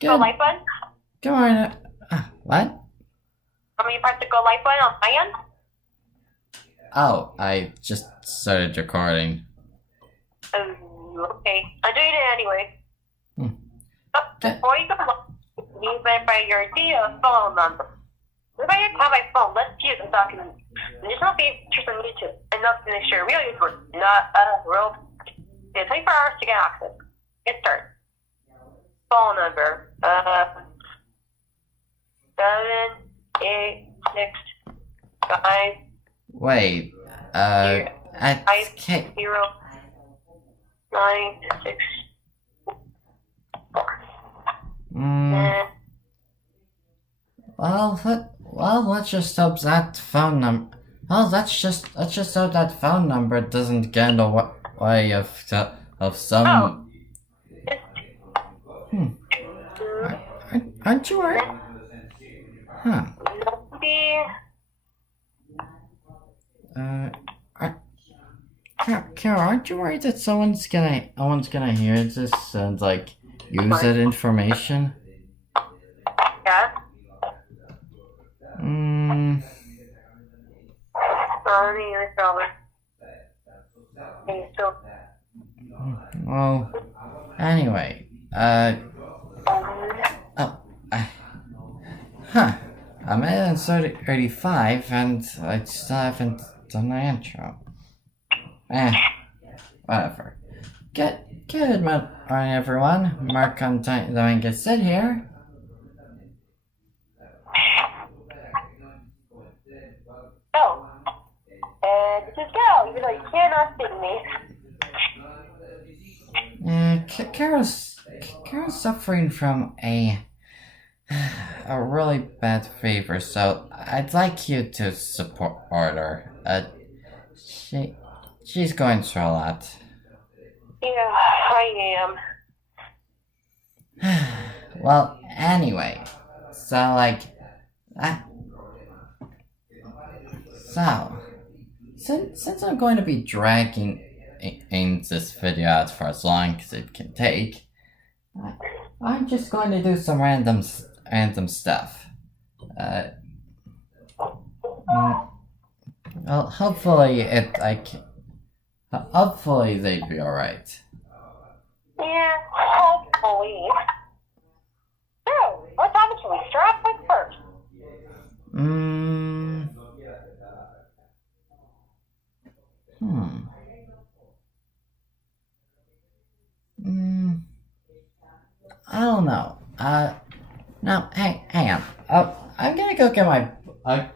Go Good. light button? Good morning. What? Want me to press the go light button on my end? Oh, I just started recording. Okay. I'm doing it anyway. Hmm. Oh, before you go, you verify your phone number. If I have my phone, let's use the document. There's no features on YouTube, and not to make sure real users, not real. It's 24 hours to get access. Get started. Phone number. 7, 8, 6, 5. Wait. I can't. 0, 9, 6, 4. Well, let's just hope that phone number. Well, let's just hope that phone number doesn't get in the way of some. Oh. Aren't you worried? Huh. Carol, aren't you worried that someone's gonna hear this and like use that information? Yeah. Well, anyway, I'm at 35 and I still haven't done the intro. Whatever. Good morning, everyone. Mark on time that get sit here. Oh, and this is Gal, even though you cannot see me. Carol's suffering from a really bad fever, so I'd like you to support her. She's going through a lot. Yeah, I am. Well, anyway, so like, since I'm going to be dragging in this video out for as long as it can take, I'm just going to do some random stuff. Well, hopefully they'd be alright. Yeah, hopefully. So, what time should we start with first? I don't know. No, hang on. I'm gonna go get my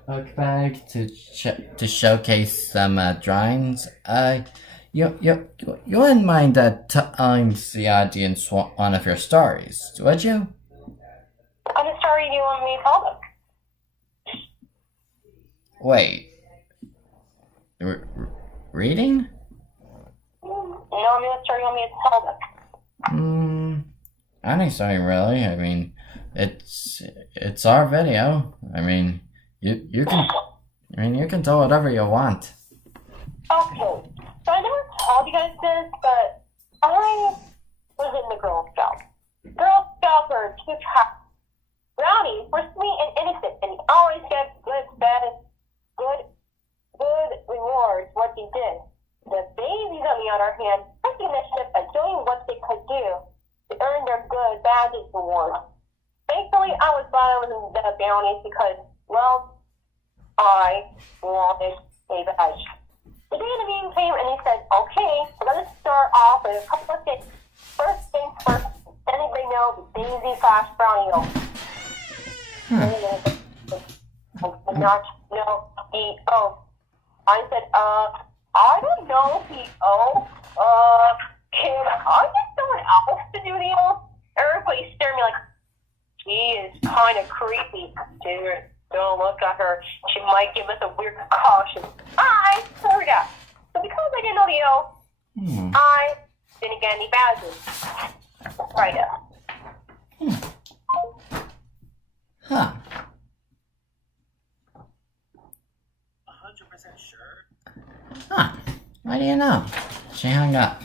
book bag to showcase some drawings. You wouldn't mind telling the audience one of your stories, would you? What kind of story do you want me to tell them? Wait. Reading? No, I mean, what story do you want me to tell them? Anything really. I mean, it's our video. I mean, you can tell whatever you want. Okay, so I never told you guys this, but I was in the Girl Scouts. Girl Scouts are two tracks. Brownies were sweet and innocent, and he always gave good rewards what he did. The babies, on the other hand, took the initiative by doing what they could do to earn their good badges rewards. Thankfully, I was glad I was in the brownies because, well, I wanted a badge. The day of the meeting came and he said, okay, let us start off with a couple of things. First things first, anybody know the Daisy Flash Brownie? Not know the O. I said, I don't know the O. Can I get someone else to do the O? Everybody stared at me like, she is kind of creepy. Dude, don't look at her. She might give us a weird caution. I heard that. So because I didn't know the O, I didn't get any badges. Right up. Huh. 100% sure? Huh. Why do you know? She hung up.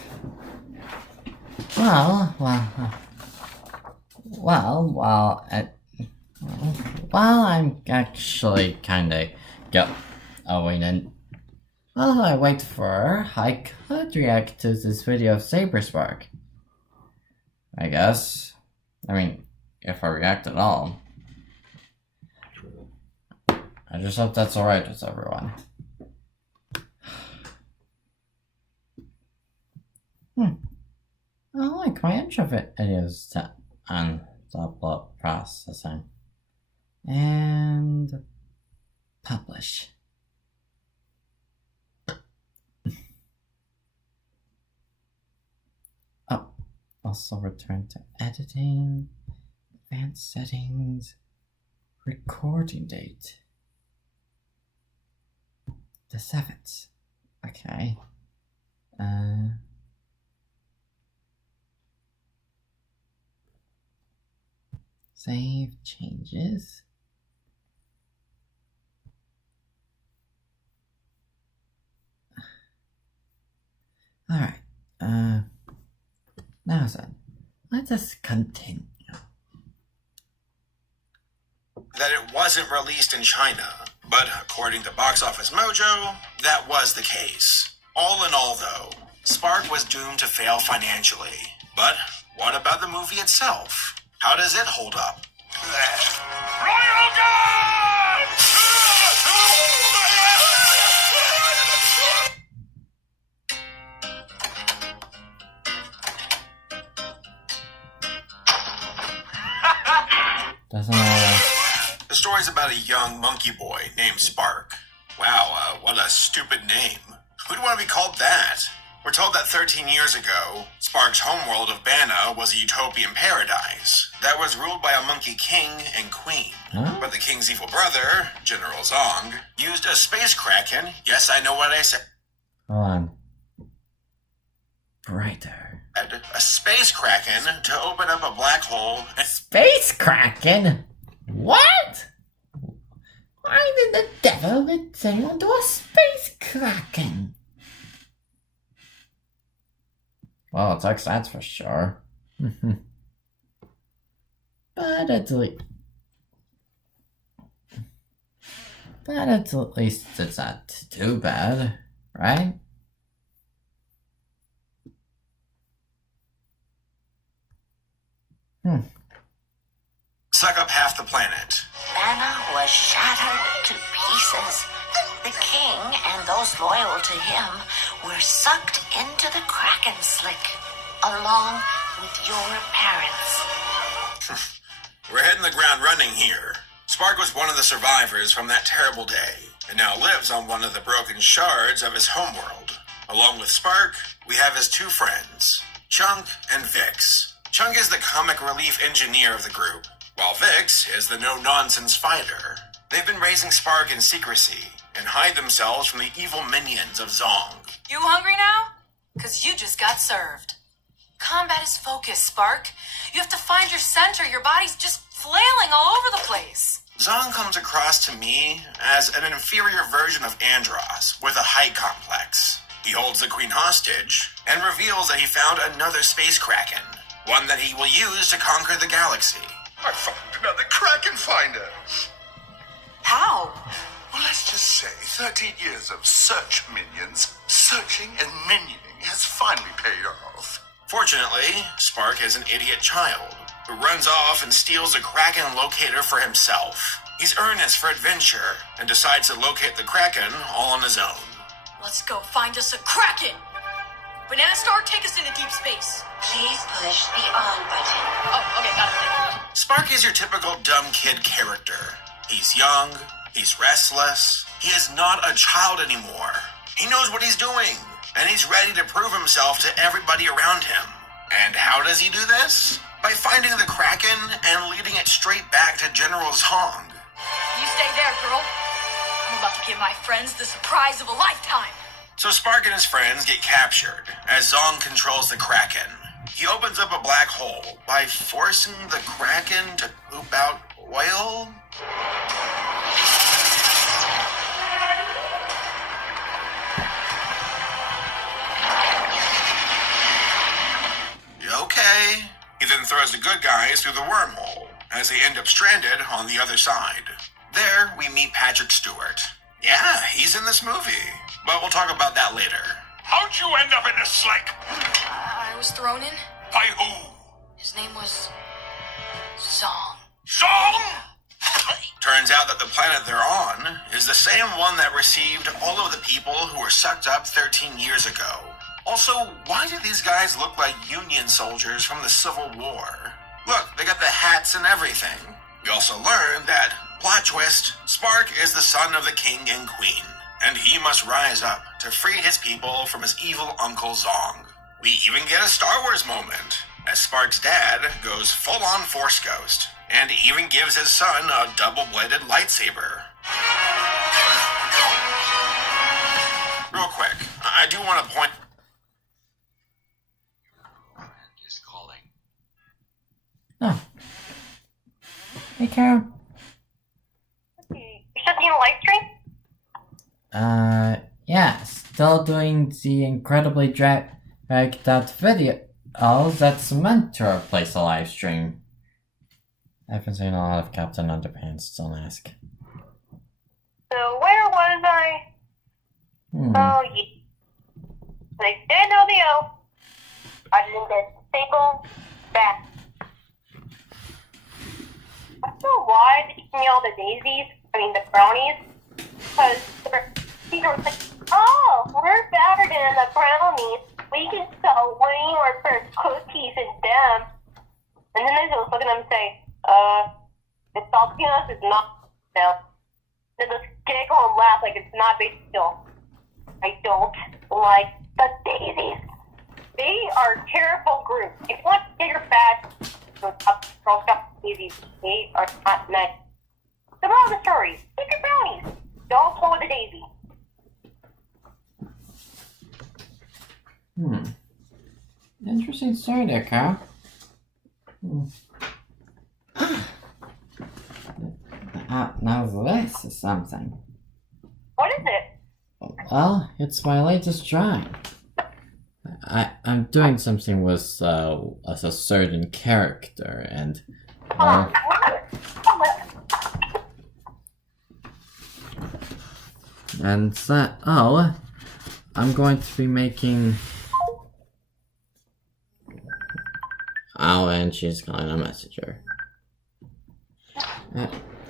Well, I'm actually kinda going in. While I wait for her, I could react to this video of Saberspark. I guess. I mean, if I react at all. I just hope that's alright with everyone. I like my intro videos on upload processing. And publish. Oh, also return to editing, advanced settings, recording date. The 7th. Okay. Save changes. Alright. Now then, let us continue. That it wasn't released in China, but according to Box Office Mojo, that was the case. All in all, though, Spark was doomed to fail financially. But what about the movie itself? How does it hold up? Royal Guard! Doesn't matter. The story's about a young monkey boy named Spark. Wow, what a stupid name. Who'd want to be called that? We're told that 13 years ago, Spark's homeworld of Bana was a utopian paradise that was ruled by a monkey king and queen. Huh? But the king's evil brother, General Zong, used a space kraken, yes, I know what I said, Hold on. Brighter. a space kraken to open up a black hole and Space Kraken? What? Why did the devil let anyone do a Space Kraken? Well, it sucks, that's for sure. But at least it's not too bad, right? suck up half the planet. Bana was shattered to pieces. The king and those loyal to him were sucked into the Kraken slick, along with your parents. We're hitting the ground running here. Spark was one of the survivors from that terrible day, and now lives on one of the broken shards of his homeworld. Along with Spark, we have his two friends, Chunk and Vix. Chunk is the comic relief engineer of the group, while Vix is the no-nonsense fighter. They've been raising Spark in secrecy and hide themselves from the evil minions of Zong. You hungry now? 'Cause you just got served. Combat is focus, Spark. You have to find your center. Your body's just flailing all over the place. Zong comes across to me as an inferior version of Andros with a height complex. He holds the queen hostage and reveals that he found another space kraken, one that he will use to conquer the galaxy. I found another Kraken finder. How? Well, let's just say 13 years of search minions, searching and minioning has finally paid off. Fortunately, Spark is an idiot child who runs off and steals a Kraken locator for himself. He's earnest for adventure and decides to locate the Kraken all on his own. Let's go find us a Kraken. Banana Star, take us into deep space. Please push the on button. Oh, okay, got it. Spark is your typical dumb kid character. He's young, he's restless, he is not a child anymore. He knows what he's doing, and he's ready to prove himself to everybody around him. And how does he do this? By finding the Kraken and leading it straight back to General Zong. You stay there, girl. I'm about to give my friends the surprise of a lifetime. So Spark and his friends get captured as Zong controls the Kraken. He opens up a black hole by forcing the Kraken to poop out oil. Okay, He then throws the good guys through the wormhole, as they end up stranded on the other side. There, we meet Patrick Stewart. Yeah, he's in this movie, but we'll talk about that later. How'd you end up in a slick? I was thrown in. By who? His name was Zong. Song? Turns out that the planet they're on is the same one that received all of the people who were sucked up 13 years ago. Also, why do these guys look like Union soldiers from the Civil War? Look, they got the hats and everything. We also learn that, plot twist, Spark is the son of the king and queen, and he must rise up to free his people from his evil uncle Zong. We even get a Star Wars moment, as Spark's dad goes full-on Force Ghost, and even gives his son a double-bladed lightsaber. Real quick, I do want to point... Is calling. Oh. Hey, Carol. You should see a live stream? Yeah, still doing the incredibly dragged out video. Oh, that's meant to replace a live stream. I haven't seen a lot of Captain Underpants, don't ask. So where was I? Oh, yeah. I did know the O. I didn't get a single bat. I don't know why they give me all the daisies, the brownies, because Peter was like, oh, we're better than the brownies. We can sell way more for cookies and them. And then I just look at them and say, it's all peanuts, it's not, no. Then just giggle and laugh like it's not a big deal. I don't like the daisies. They are a terrible group. If you want to get your fat, Girl Scout daisies, they are not nice. The moral of the story, take your brownies. Don't pull with the daisy. Interesting story there, Carl. Now this is something. What is it? Well, it's my latest drawing. I'm doing something with as a certain character, and that I'm going to be making. Oh, and she's calling a messenger.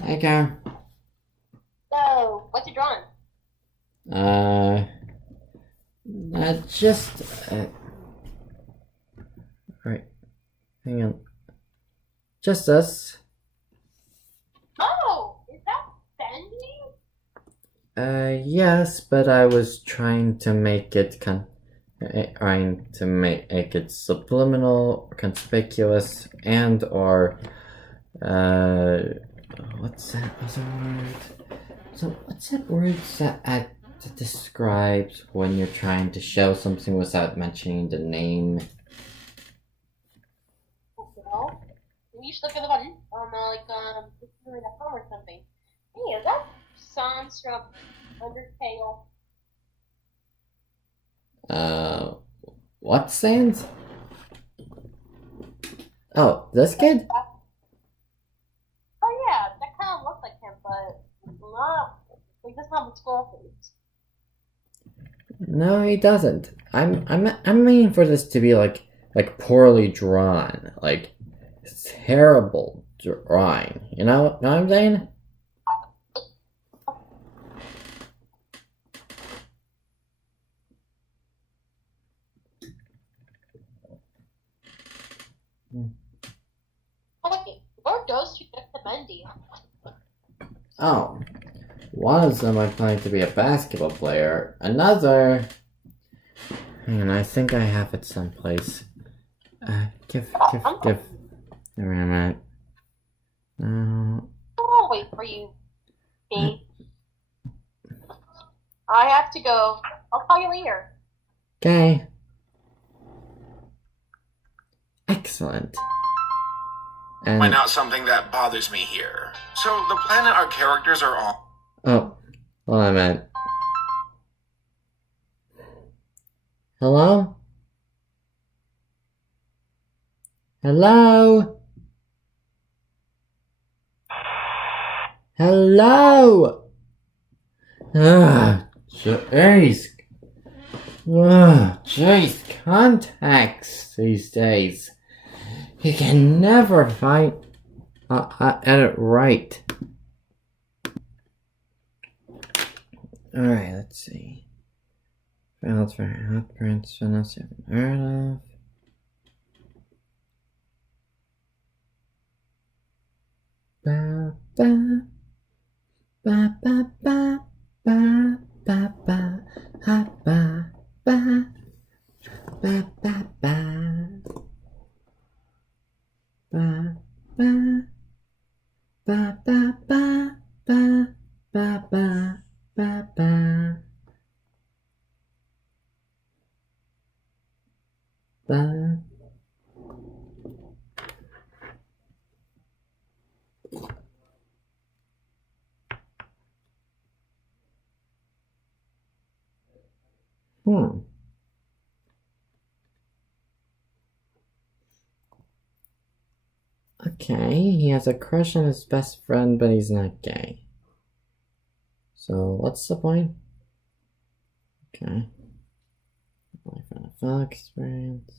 Hey, Carl. So, what's your drawing? Right. Hang on. Just us. Oh, is that bending? Yes, but I was trying to make it make it subliminal, conspicuous, and or what's that other word? So what's that word that describes when you're trying to show something without mentioning the name? Well, you should look at the button on Discovery.com or something. Hey, is that songs from Undertale? What stands? Oh, this kid? Oh yeah, that kind of looks like him, but not. He doesn't have a skull face. No, he doesn't. I'm meaning for this to be like poorly drawn, like terrible drawing. You know what I'm saying? Oh wait, where does she get the Mendy? Oh, one of them I plan to be a basketball player. Another, and I think I have it someplace. Give. Where am I? I'll wait for you, Kate. I have to go. I'll call you later. Okay. Excellent. And Point out something that bothers me here. So, the planet our characters are on... oh, well, I meant. Hello? Hello? Hello? Jeez. Jeez, contacts these days. You can never find it right. Alright, let's see. Files for hot prints, files you haven't heard of. Ba ba ba ba ba ba ba ba ha ba ba ba ba ba ba ba ba ba ba ba ba ba ba ba ba. Okay, he has a crush on his best friend, but he's not gay. So, what's the point? Okay. Boyfriend of experience.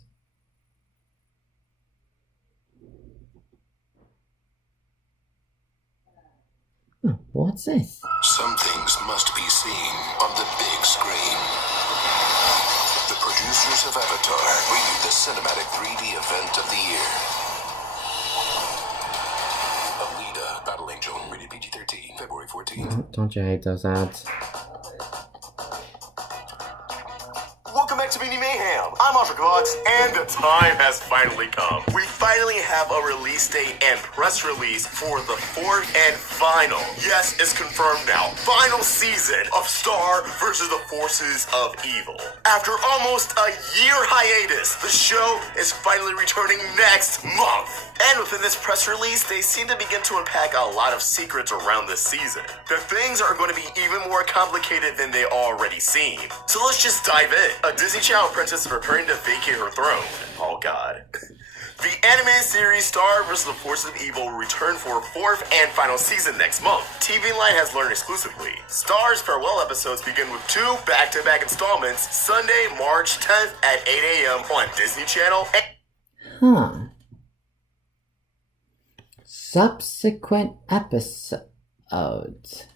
Oh, what's this? Some things must be seen on the big screen. The producers of Avatar bring you the cinematic 3D event of the year. Alita, Battle Angel, rated PG-13, February 14th. Don't you hate those ads? Welcome back to Mini Mayhem. I'm Ultracox, and the time has finally come. We finally have a release date and press release for the fourth and final, yes, it's confirmed now, final season of Star versus the Forces of Evil. After almost a year hiatus, the show is finally returning next month. And within this press release, they seem to begin to unpack a lot of secrets around this season. The things are going to be even more complicated than they already seem. So let's just dive in. A Disney Channel princess is preparing to vacate her throne. Oh god. The animated series Star vs. the Forces of Evil will return for a fourth and final season next month. TV Line has learned exclusively. Star's farewell episodes begin with 2 back-to-back installments Sunday, March 10th at 8 a.m. on Disney Channel. Huh. Subsequent episodes.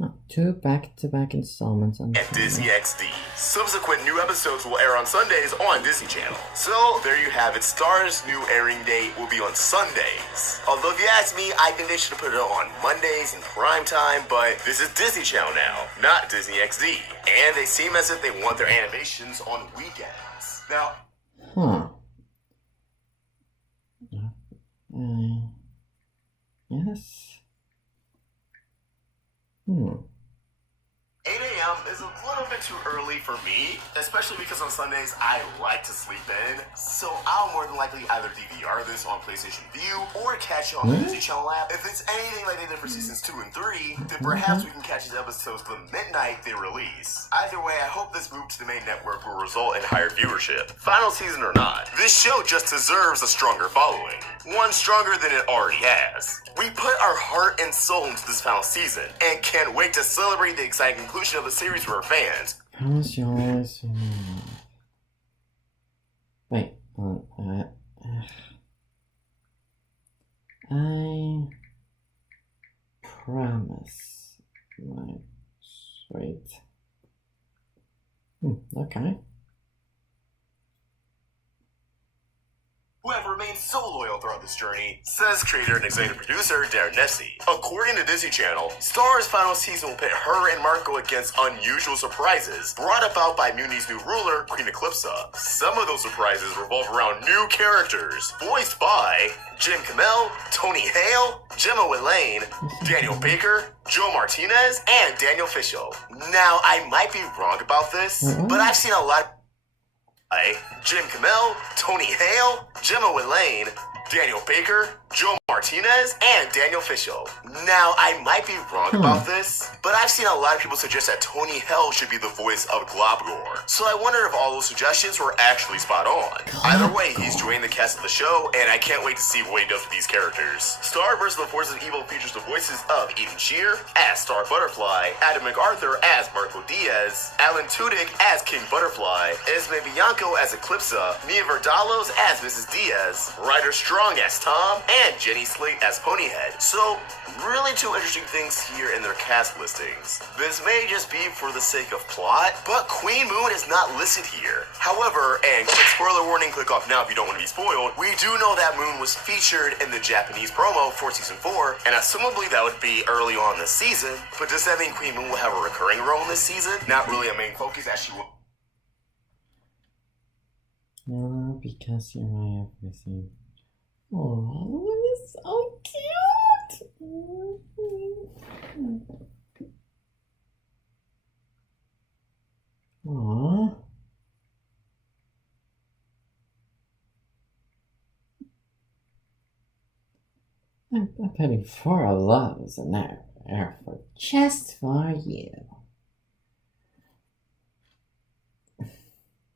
Oh, 2 back-to-back installments on At Disney XD. Subsequent new episodes will air on Sundays on Disney Channel. So, there you have it. Star's new airing date will be on Sundays. Although, if you ask me, I think they should have put it on Mondays in prime time, but this is Disney Channel now, not Disney XD. And they seem as if they want their animations on weekends. Now, Huh. Yes. 8 a.m. is a little bit too early for me, especially because on Sundays I like to sleep in. So I'll more than likely either DVR this on PlayStation View or catch it on the Disney Channel app. If it's anything like they did for seasons 2 and 3, then perhaps we can catch these episodes the midnight they release. Either way, I hope this move to the main network will result in higher viewership. Final season or not, this show just deserves a stronger following. One stronger than it already has. We put our heart and soul into this final season and can't wait to celebrate the exciting conclusion of the series for our fans. Promise you always. Wait. I promise. My sweet. Okay. Who have remained so loyal throughout this journey, says creator and executive producer Darren Nessie. According to Disney Channel, Star's final season will pit her and Marco against unusual surprises brought about by Muni's new ruler, Queen Eclipsa. Some of those surprises revolve around new characters, voiced by Jim Kimmel, Tony Hale, Gemma Willane, Daniel Baker, Joe Martinez, and Daniel Fishel. Now, I might be wrong about this, but I've seen a lot Jim Kimmel, Tony Hale, Gemma Willane, Daniel Baker, Joe Martinez, and Daniel Fishel. Now, I might be wrong about this, but I've seen a lot of people suggest that Tony Hell should be the voice of Globgor. So I wonder if all those suggestions were actually spot on. Either way, he's joining the cast of the show, and I can't wait to see what he does with these characters. Star vs. the Forces of Evil features the voices of Eden Shear as Star Butterfly, Adam MacArthur as Marco Diaz, Alan Tudyk as King Butterfly, Esme Bianco as Eclipsa, Mia Vardalos as Mrs. Diaz, Ryder Strong as Tom, and Jenny Slate as Ponyhead. So, really two interesting things here in their cast listings. This may just be for the sake of plot, but Queen Moon is not listed here. However, and quick spoiler warning, click off now if you don't want to be spoiled, we do know that Moon was featured in the Japanese promo for season 4, and assumably that would be early on this season, but does that mean Queen Moon will have a recurring role in this season? Not really a main focus as she will. Because you're my everything. Oh, that is so cute! Aww. I'm putting 4 loves in there for just for you.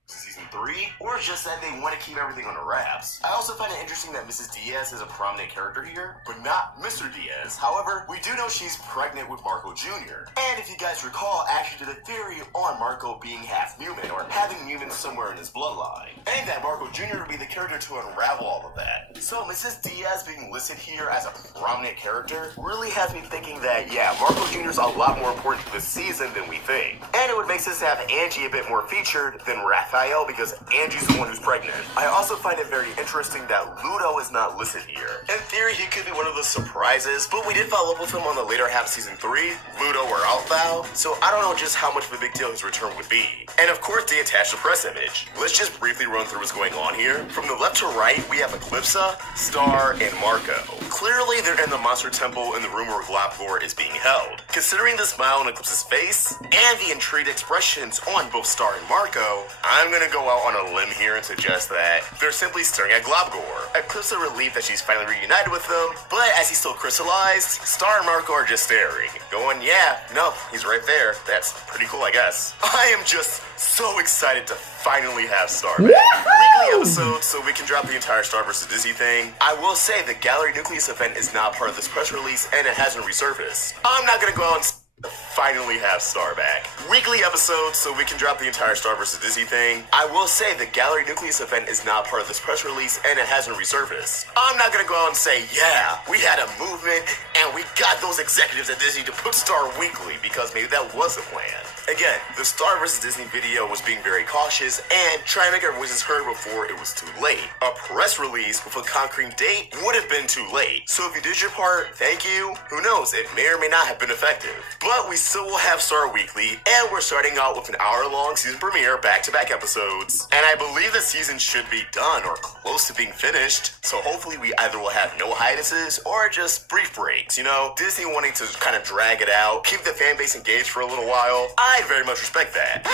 Season 3, or just that they want to keep everything under wraps. I also find it interesting that Mrs. Diaz is a prominent character here, but not Mr. Diaz. However, we do know she's pregnant with Marco Jr. And if you guys recall, I actually did a theory on Marco being half Newman, or having Newman somewhere in his bloodline. And that Marco Jr. would be the character to unravel all of that. So Mrs. Diaz being listed here as a prominent character really has me thinking that, yeah, Marco Jr. is a lot more important to this season than we think. And it would make sense to have Angie a bit more featured than Raphael, because Angie's the one who's pregnant. I also find it very interesting that Ludo is not listed here. In theory, he could be one of the surprises, but we did follow up with him on the later half of season 3, Ludo or Alphao, so I don't know just how much of a big deal his return would be. And of course, they attached a press image. Let's just briefly run through what's going on here. From the left to right, we have Eclipsa, Star, and Marco. Clearly, they're in the Monster Temple in the room where Globgor is being held. Considering the smile on Eclipsa's face, and the intrigued expressions on both Star and Marco, I'm gonna go out on a limb here and suggest that they're simply staring at Globgor. Eclipsa relieved that she's finally reunited with them, but as he's still crystallized, Star and Marco are just staring, going, yeah, no, he's right there. That's pretty cool, I guess. I am just so excited to finally have Star back. Weekly episodes, so we can drop the entire Star vs. Disney thing. I will say the Gallery Nucleus event is not part of this press release, and it hasn't resurfaced. I'm not gonna go out and finally have Star back. Weekly episodes, so we can drop the entire Star vs. Disney thing. I will say the Gallery Nucleus event is not part of this press release, and it hasn't resurfaced. I'm not gonna go out and say, yeah, we had a movement, and we got those executives at Disney to put Star weekly, because maybe that was the plan. Again, the Star vs. Disney video was being very cautious and trying to make our voices heard before it was too late. A press release with a concrete date would have been too late. So if you did your part, thank you. Who knows, it may or may not have been effective. But we still will have Star Weekly, and we're starting out with an hour-long season premiere, back-to-back episodes. And I believe the season should be done or close to being finished. So hopefully we either will have no hiatuses or just brief breaks. You know, Disney wanting to kind of drag it out, keep the fan base engaged for a little while. I very much respect that.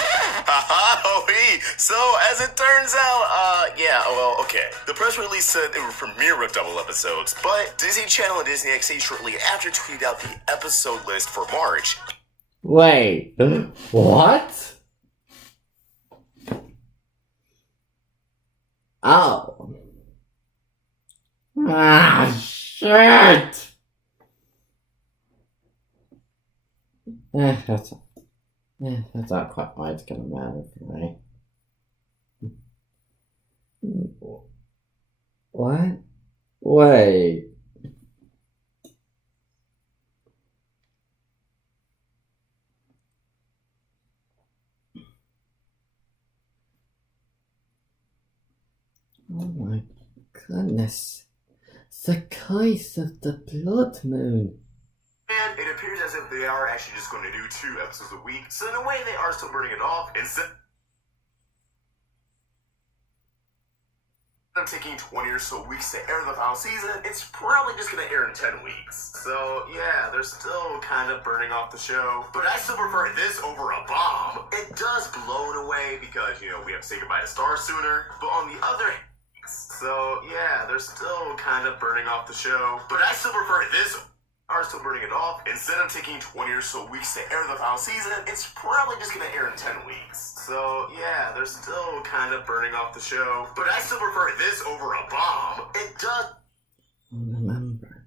So, as it turns out, yeah, well, okay. The press release said it would premiere with double episodes, but Disney Channel and Disney XD shortly after tweeted out the episode list for March. Wait, what? Oh. Ah, shit! That's not quite why it's gonna matter for me. What? Wait. Oh my goodness. The curse of the blood moon. And it appears as if they are actually just going to do 2 episodes a week, so in a way they are still burning it off, instead of taking 20 or so weeks to air the final season, it's probably just going to air in 10 weeks. So yeah, they're still kind of burning off the show, but I still prefer this over a bomb. It does blow it away because, you know, we have to say goodbye to Star sooner, but on the other hand, So, yeah, they're still kind of burning off the show. But I still prefer this. Are still burning it off. Instead of taking 20 or so weeks to air the final season, it's probably just gonna air in 10 weeks. So, yeah, they're still kind of burning off the show. But I still prefer this over a bomb. It does. Remember.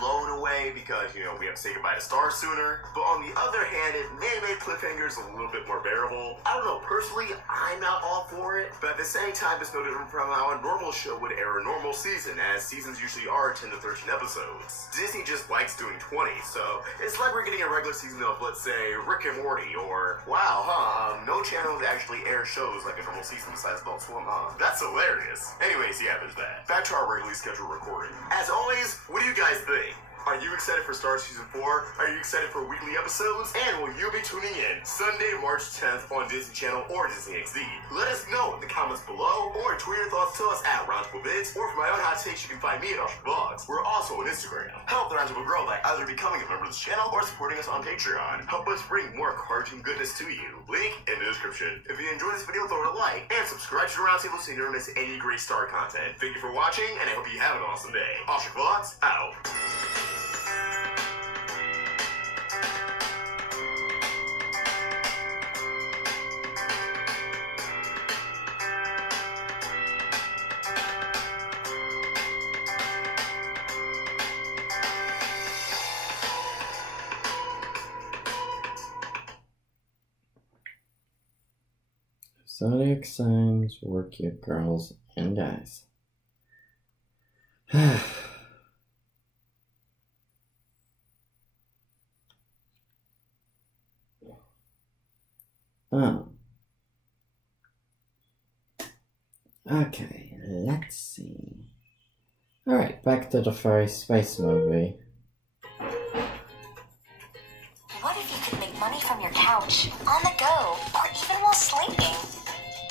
Blown away because, we have to say goodbye to stars sooner. But on the other hand, it may make cliffhangers a little bit more bearable. I don't know, personally, I'm not all for it. But at the same time, it's no different from how a normal show would air a normal season, as seasons usually are 10 to 13 episodes. Disney just likes doing 20, so it's like we're getting a regular season of, let's say, Rick and Morty, or, no channel actually air shows like a normal season besides Adult Swim, huh? That's hilarious. Anyways, yeah, there's that. Back to our regularly scheduled recording. As always, what do you guys think? Are you excited for Star Season 4? Are you excited for weekly episodes? And will you be tuning in Sunday, March 10th on Disney Channel or Disney XD? Let us know in the comments below, or tweet your thoughts to us at RoundtableBids, or for my own hot takes, you can find me at Oscar Vlogs. We're also on Instagram. Help the Roundtable grow by either becoming a member of this channel or supporting us on Patreon. Help us bring more cartoon goodness to you. Link in the description. If you enjoyed this video, throw it a like, and subscribe to the Roundtable so you don't miss any great Star content. Thank you for watching, and I hope you have an awesome day. Oscar Vlogs, out. Zodiac signs work, you girls and guys. Oh. Okay, let's see. Alright, back to the furry space movie. What if you could make money from your couch, on the go, or even while sleeping?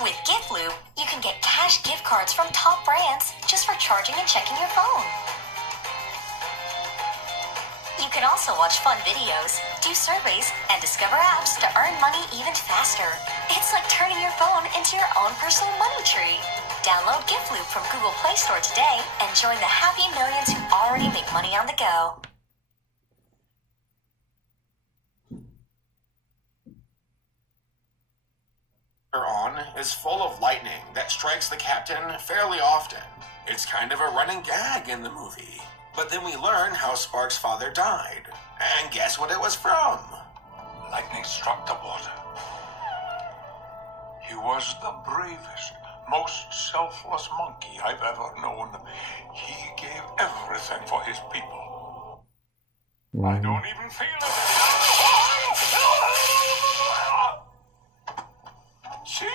With GiftLoop, you can get cash gift cards from top brands just for charging and checking your phone. You can also watch fun videos, do surveys, and discover apps to earn money even faster. It's like turning your phone into your own personal money tree. Download GiftLoop from Google Play Store today and join the happy millions who already make money on the go. On is full of lightning that strikes the captain fairly often. It's kind of a running gag in the movie. But then we learn how Spark's father died. And guess what it was from? Lightning struck the water. He was the bravest, most selfless monkey I've ever known. He gave everything for his people. I don't even feel it. See?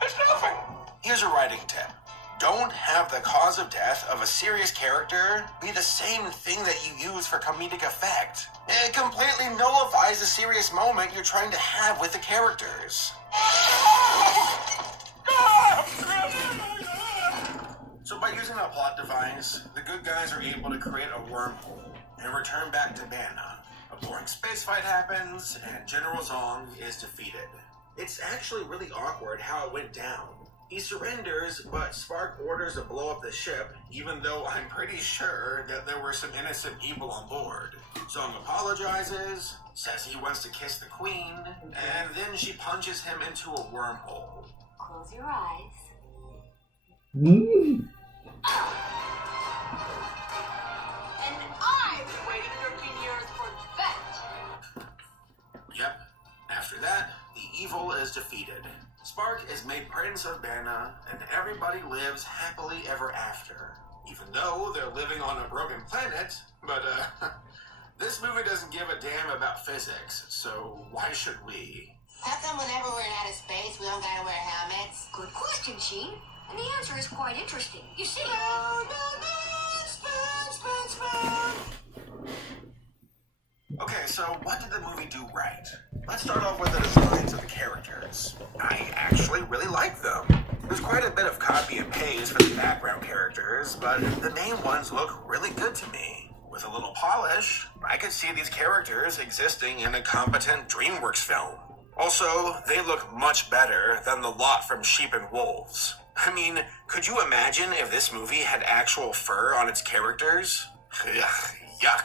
It's nothing. Here's a writing tip. Don't have the cause of death of a serious character be the same thing that you use for comedic effect. It completely nullifies the serious moment you're trying to have with the characters. So by using a plot device, the good guys are able to create a wormhole and return back to Banna. A boring space fight happens, and General Zong is defeated. It's actually really awkward how it went down. He surrenders, but Spark orders to blow up the ship, even though I'm pretty sure that there were some innocent people on board. Zong apologizes, says he wants to kiss the queen, and then she punches him into a wormhole. Close your eyes. And I was waiting 13 years for that. Yep. After that, the evil is defeated. Spark is made Prince of Banna, and everybody lives happily ever after. Even though they're living on a broken planet, but this movie doesn't give a damn about physics, so why should we? How come whenever we're in outer space, we don't gotta wear helmets? Good question, Sheen. And the answer is quite interesting. You see... Okay, so what did the movie do right? Let's start off with the designs of the characters. I actually really like them. There's quite a bit of copy and paste for the background characters, but the main ones look really good to me. With a little polish, I could see these characters existing in a competent DreamWorks film. Also, they look much better than the lot from Sheep and Wolves. I mean, could you imagine if this movie had actual fur on its characters? Ugh, yuck.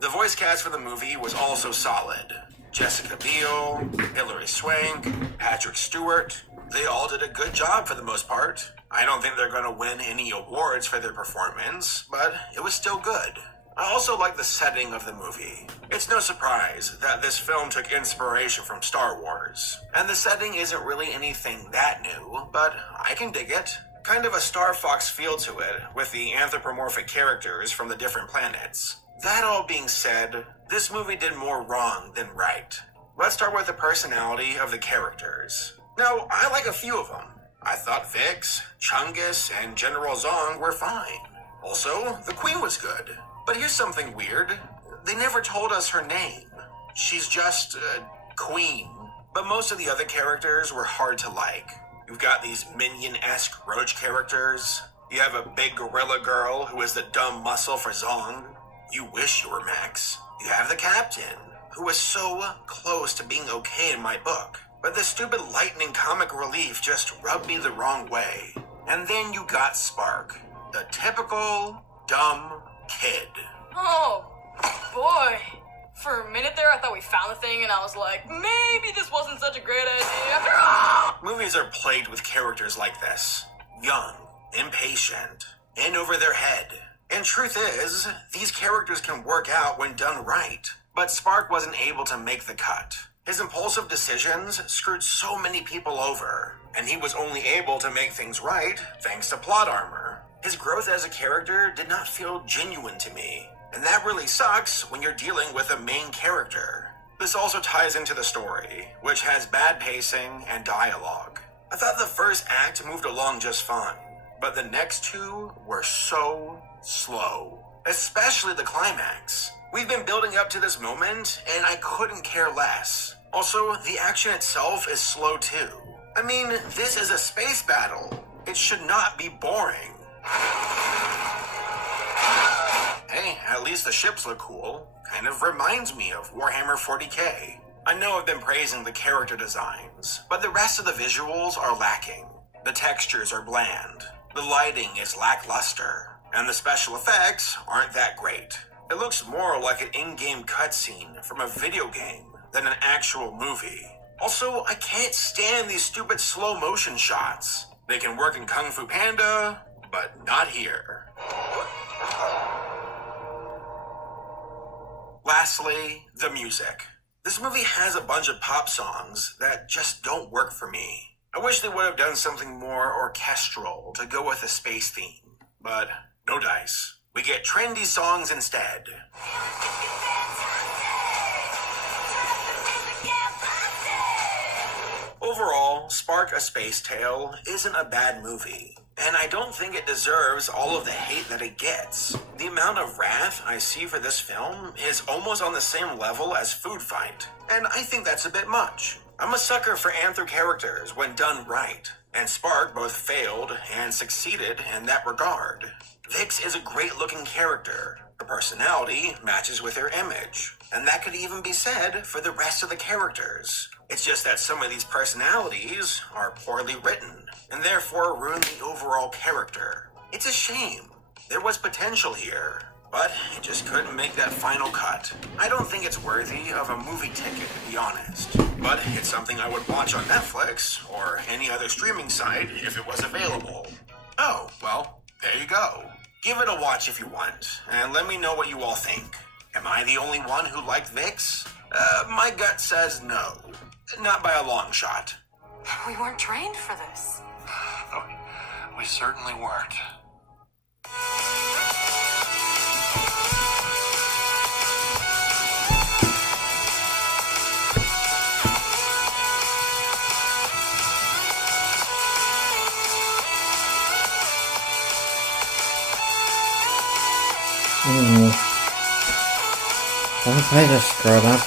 The voice cast for the movie was also solid. Jessica Biel, Hilary Swank, Patrick Stewart, they all did a good job for the most part. I don't think they're going to win any awards for their performance, but it was still good. I also like the setting of the movie. It's no surprise that this film took inspiration from Star Wars, and the setting isn't really anything that new, but I can dig it. Kind of a Star Fox feel to it, with the anthropomorphic characters from the different planets. That all being said, this movie did more wrong than right. Let's start with the personality of the characters. Now, I like a few of them. I thought Vix, Chungus, and General Zong were fine. Also, the Queen was good. But here's something weird. They never told us her name. She's just, Queen. But most of the other characters were hard to like. You've got these minion-esque roach characters. You have a big gorilla girl who is the dumb muscle for Zong. You wish you were Max. You have the captain, who was so close to being okay in my book. But the stupid lightning comic relief just rubbed me the wrong way. And then you got Spark, the typical dumb kid. Oh, boy. For a minute there, I thought we found the thing, and I was like, maybe this wasn't such a great idea after all. Movies are plagued with characters like this. Young, impatient, in over their head. And truth is, these characters can work out when done right. But Spark wasn't able to make the cut. His impulsive decisions screwed so many people over, and he was only able to make things right thanks to plot armor. His growth as a character did not feel genuine to me, and that really sucks when you're dealing with a main character. This also ties into the story, which has bad pacing and dialogue. I thought the first act moved along just fine, but the next two were so slow, especially the climax. We've been building up to this moment, and I couldn't care less. Also, the action itself is slow too. I mean, this is a space battle. It should not be boring. Hey, at least the ships look cool. Kind of reminds me of Warhammer 40k. I know I've been praising the character designs, but the rest of the visuals are lacking. The textures are bland, the lighting is lackluster, and the special effects aren't that great. It looks more like an in-game cutscene from a video game than an actual movie. Also, I can't stand these stupid slow motion shots. They can work in Kung Fu Panda, but not here. Lastly, the music. This movie has a bunch of pop songs that just don't work for me. I wish they would have done something more orchestral to go with the space theme, but no dice. We get trendy songs instead. Overall, Spark: A Space Tale isn't a bad movie, and I don't think it deserves all of the hate that it gets. The amount of wrath I see for this film is almost on the same level as Food Fight, and I think that's a bit much. I'm a sucker for anther characters when done right, and Spark both failed and succeeded in that regard. Vix is a great-looking character. Her personality matches with her image, and that could even be said for the rest of the characters. It's just that some of these personalities are poorly written, and therefore ruin the overall character. It's a shame. There was potential here, but it just couldn't make that final cut. I don't think it's worthy of a movie ticket, to be honest, but it's something I would watch on Netflix or any other streaming site if it was available. Oh, well, there you go. Give it a watch if you want, and let me know what you all think. Am I the only one who liked Vix? My gut says no. Not by a long shot. We weren't trained for this. We certainly weren't. I hope I just screwed up.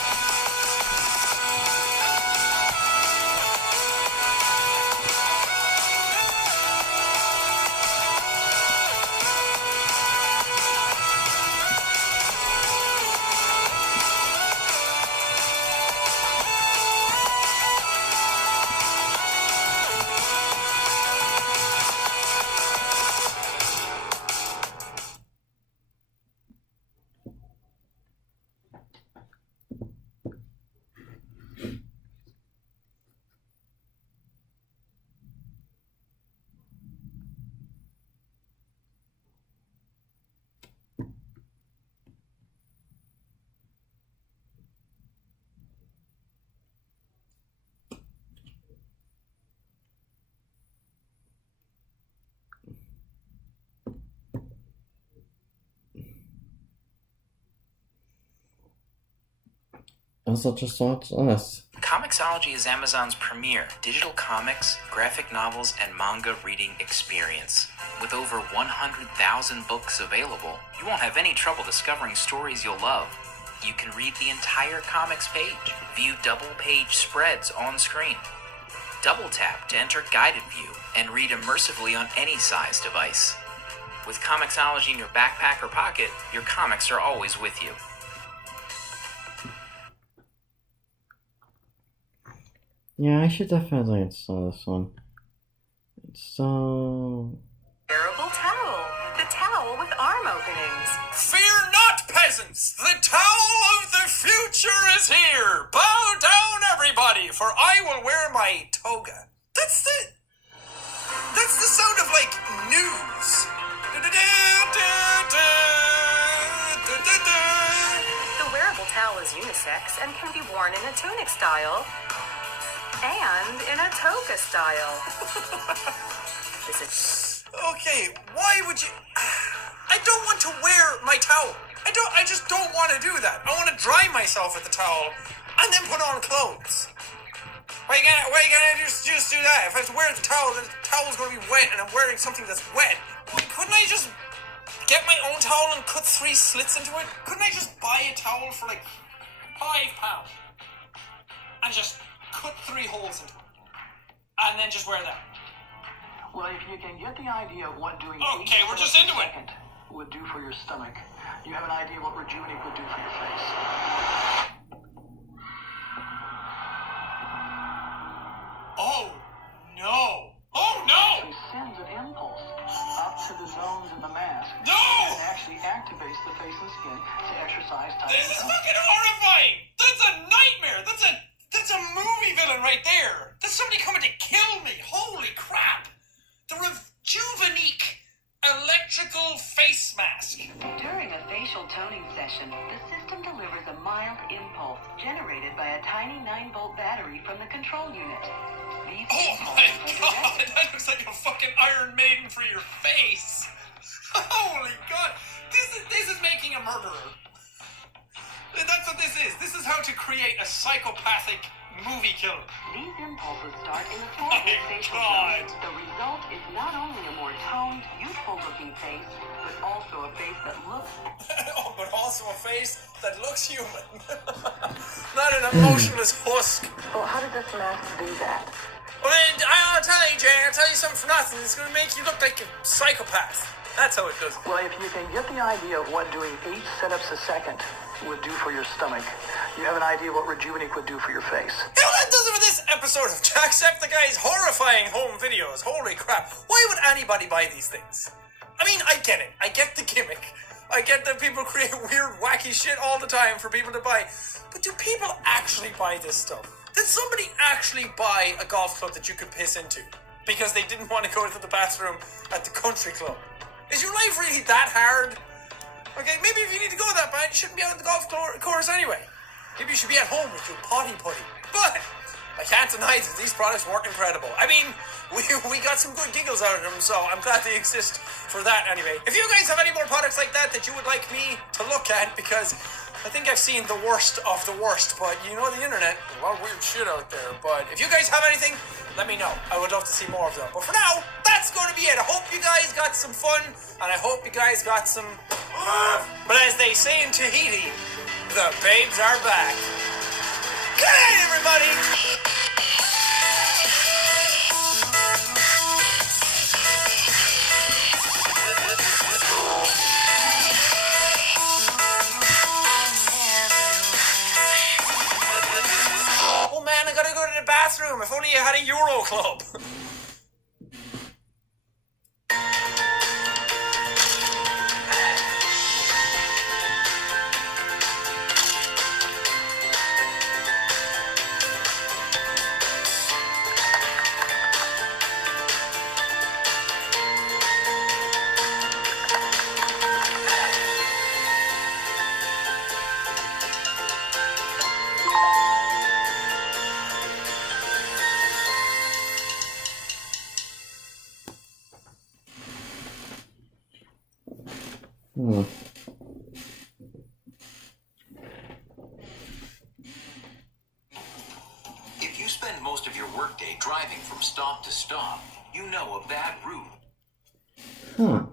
Also, just watch this. Comixology is Amazon's premier digital comics, graphic novels, and manga reading experience. With over 100,000 books available, you won't have any trouble discovering stories you'll love. You can read the entire comics page, view double-page spreads on screen, double tap to enter guided view, and read immersively on any size device. With Comixology in your backpack or pocket, your comics are always with you. Yeah, I should definitely install this one. So... Wearable towel. The towel with arm openings. Fear not, peasants! The towel of the future is here! Bow down, everybody, for I will wear my toga. That's the sound of, like, news. The wearable towel is unisex and can be worn in a tunic style and in a toga style. Okay, why would you... I don't want to wear my towel. I just don't want to do that. I want to dry myself with the towel and then put on clothes. Why you gonna just do that? If I have to wear the towel's gonna be wet and I'm wearing something that's wet. Couldn't I just get my own towel and cut 3 slits into it? Couldn't I just buy a towel for like £5 and just cut 3 holes into it and then just wear that? Well, if you can get the idea of what doing okay, we're just into it. Would do for your stomach, you have an idea what Rejuvenate would do for your face. Oh no! Oh no! It sends an impulse up to the zones in the mask. No! And actually activates the face and skin to exercise time. This is fucking horrifying! That's a nightmare! That's a movie villain right there! That's somebody coming to kill me! Holy crap! The Rejuvenate electrical face mask. During a facial toning session, the system delivers a mild impulse generated by a tiny 9-volt battery from the control unit. These oh my god! That looks like a fucking Iron Maiden for your face! Holy god! This is making a murderer. That's what this is. This is how to create a psychopathic movie killer. These impulses start in the forehead facial zone. The result is not only a more toned, youthful-looking face, but also a face that looks... oh, but also a face that looks human. Not an emotionless husk. Well, how did this mask do that? Well, I'll tell you, Jane, I'll tell you something for nothing. It's going to make you look like a psychopath. That's how it does it. Well, if you can get the idea of what doing 8 setups a second would do for your stomach, you have an idea what Rejuvenate would do for your face. You know, that does it for this episode of Jacksepticeye's horrifying home videos. Holy crap. Why would anybody buy these things? I mean, I get it. I get the gimmick. I get that people create weird, wacky shit all the time for people to buy. But do people actually buy this stuff? Did somebody actually buy a golf club that you could piss into because they didn't want to go to the bathroom at the country club? Is your life really that hard? Okay, maybe if you need to go that bad, you shouldn't be out on the golf course anyway. Maybe you should be at home with your potty putty. But I can't deny that these products weren't incredible. I mean, we got some good giggles out of them, so I'm glad they exist for that anyway. If you guys have any more products like that you would like me to look at, because I think I've seen the worst of the worst, but you know the internet, a lot of weird shit out there. But if you guys have anything, let me know. I would love to see more of them. But for now, that's going to be it. I hope you guys got some fun, and I hope you guys got some... But as they say in Tahiti, the babes are back. Good night, everybody! Oh man, I gotta go to the bathroom. If only you had a Euro Club. spend most of your workday driving from stop to stop, you know a bad route. Huh.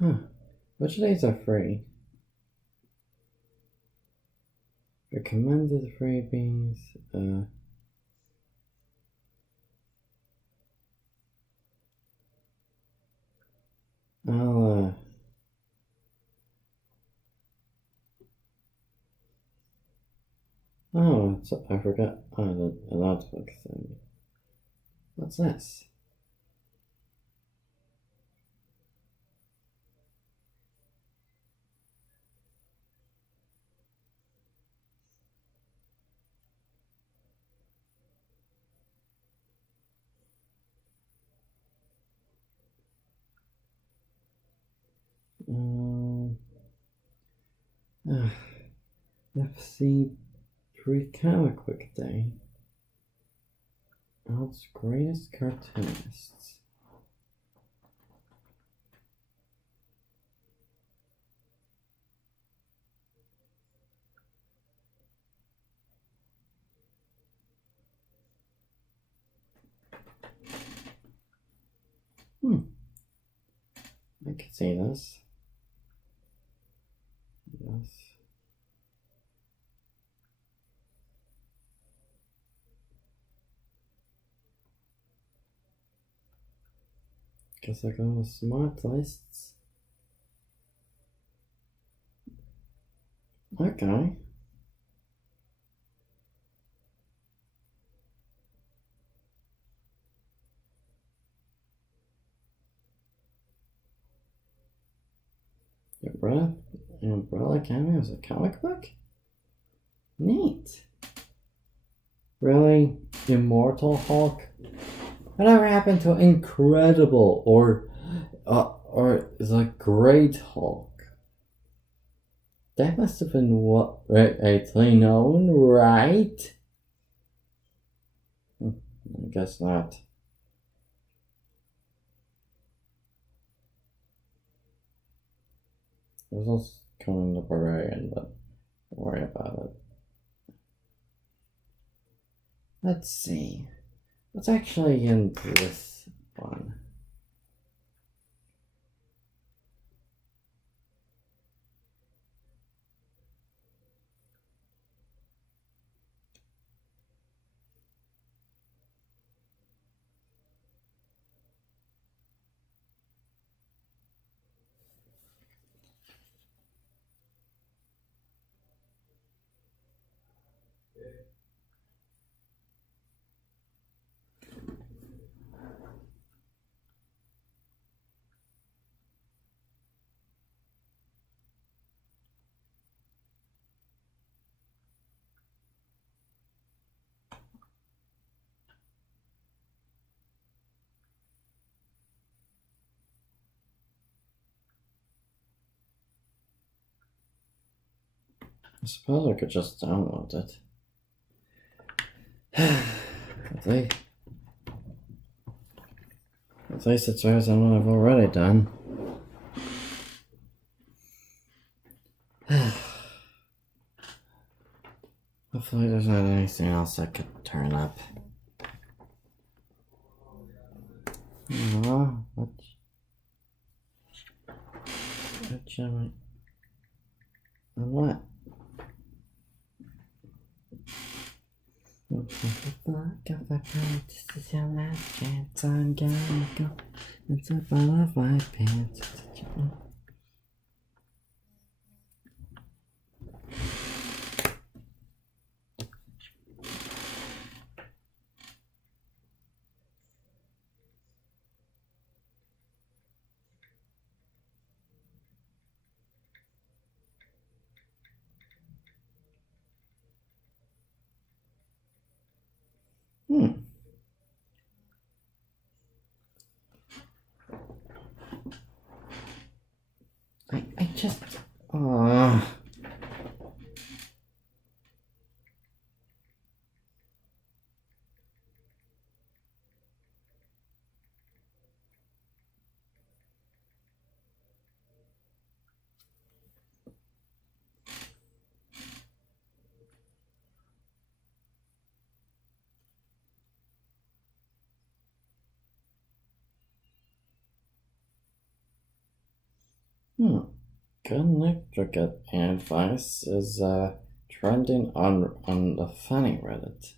Huh. Which days are free? Recommended freebies, I'll, oh, I forgot. Oh, the notebook thing. What's this? FC pre-comic book day. World's greatest cartoonists. I can see this. Yes. Guess I got a smart lists. Okay. Umbrella Academy was a comic book? Neat. Really? Immortal Hulk? Whatever happened to Incredible or the Great Hulk? That must have been what rightly known, right? I guess not. It was also Conan the Barbarian, but don't worry about it. Let's see. What's actually in this one? I suppose I could just download it. At least it's better than what I've already done. Hopefully there's not anything else I could turn up. What am I... On what? Just is your last chance. I'm gonna go into a ball of my pants. I just... Connecticut advice is trending on the funny Reddit.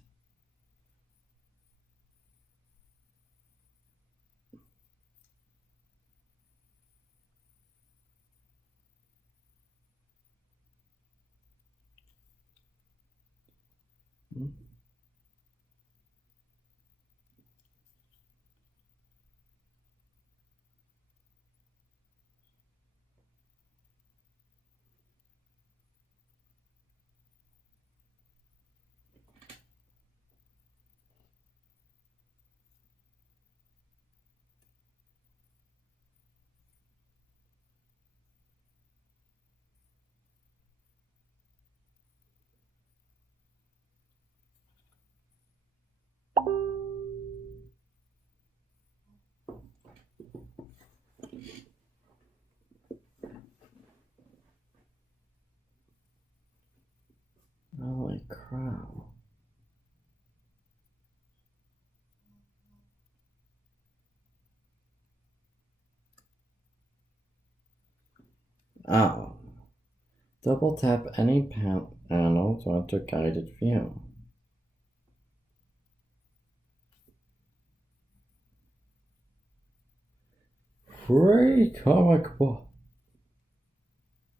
Holy crap. Oh. Double tap any panel to enter guided view. Free comic book.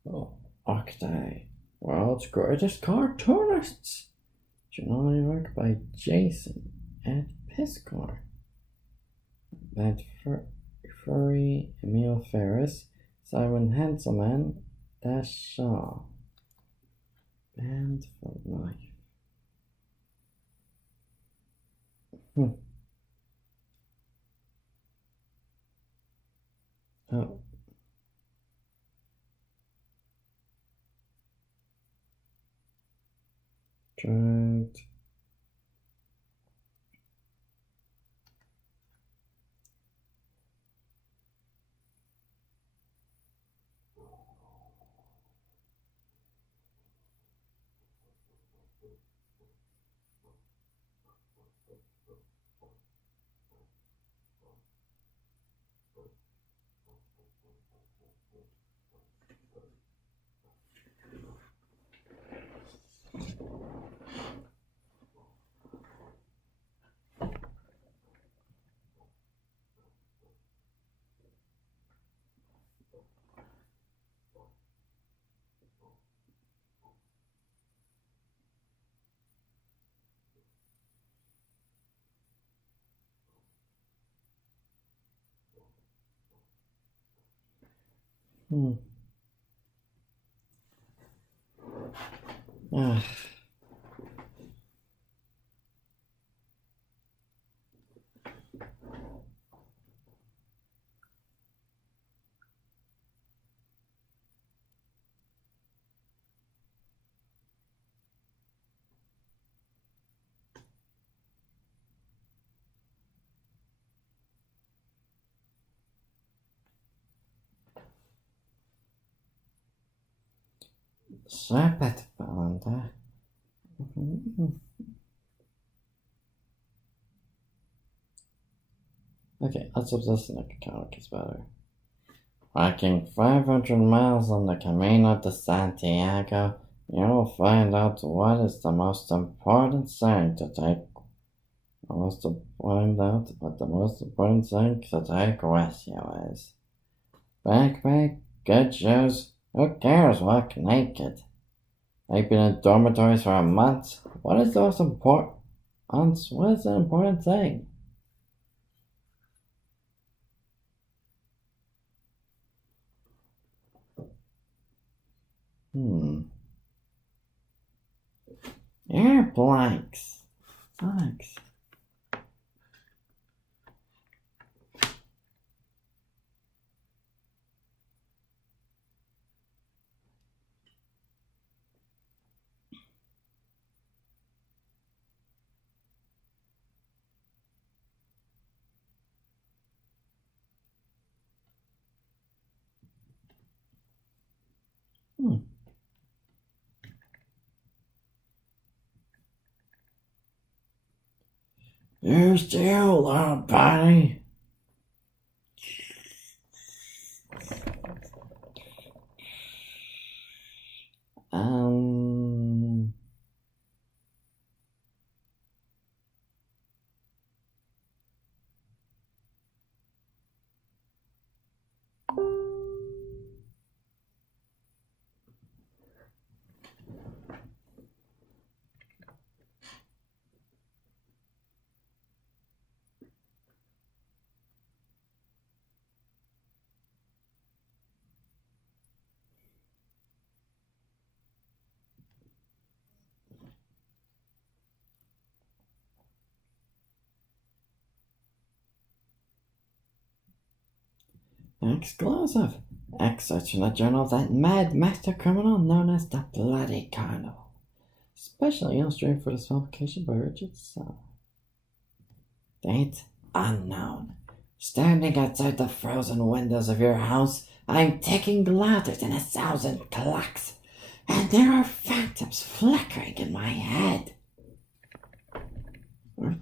Oh, Octay. World's greatest cartoonists. Generally work by Jason at Piscor. Matt Furry, Emil Ferris, Simon Hanselman, Dash Shaw. Band for life. Oh. Tried. Ah. Släppet Valentine. Okay, let's hope this next comic is better. Walking 500 miles on the Camino de Santiago, you'll find out what is the most important thing to take. Find out what the most important thing to take with you is. Backpack, good shoes. Who cares? Walk naked. I've been in dormitories for a month. What is the most important? What is the important thing? Air blanks. Thanks. You still, little buddy. Exclusive. Excerpts from the journal of that mad master criminal known as the Bloody Carnival. Specially illustrated for this publication by Richard Sell. Date unknown. Standing outside the frozen windows of your house, I'm ticking louder than 1,000 clocks, and there are phantoms flickering in my head.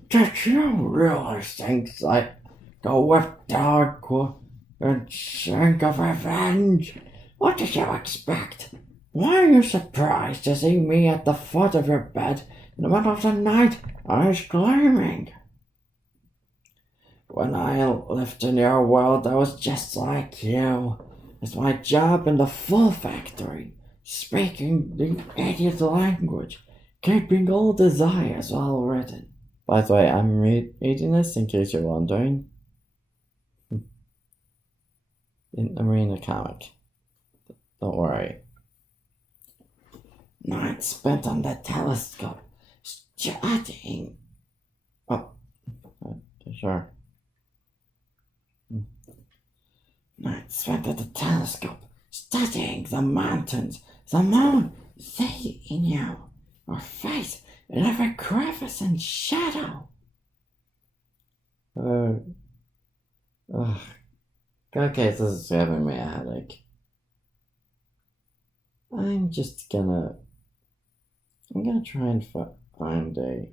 Did you really think that the whip dog would think of revenge? What did you expect? Why are you surprised to see me at the foot of your bed in the middle of the night, eyes gleaming? When I lived in your world, I was just like you. It's my job in the full factory, speaking the idiot language, keeping all desires well written. By the way, I'm reading this in case you're wondering. I'm reading a comic. Don't worry. Night spent on the telescope, studying. Oh, sure. Night spent at the telescope, studying the mountains, the moon, seeing you, your face in every crevice and shadow. Okay, this is giving me a headache. I'm gonna try and find a...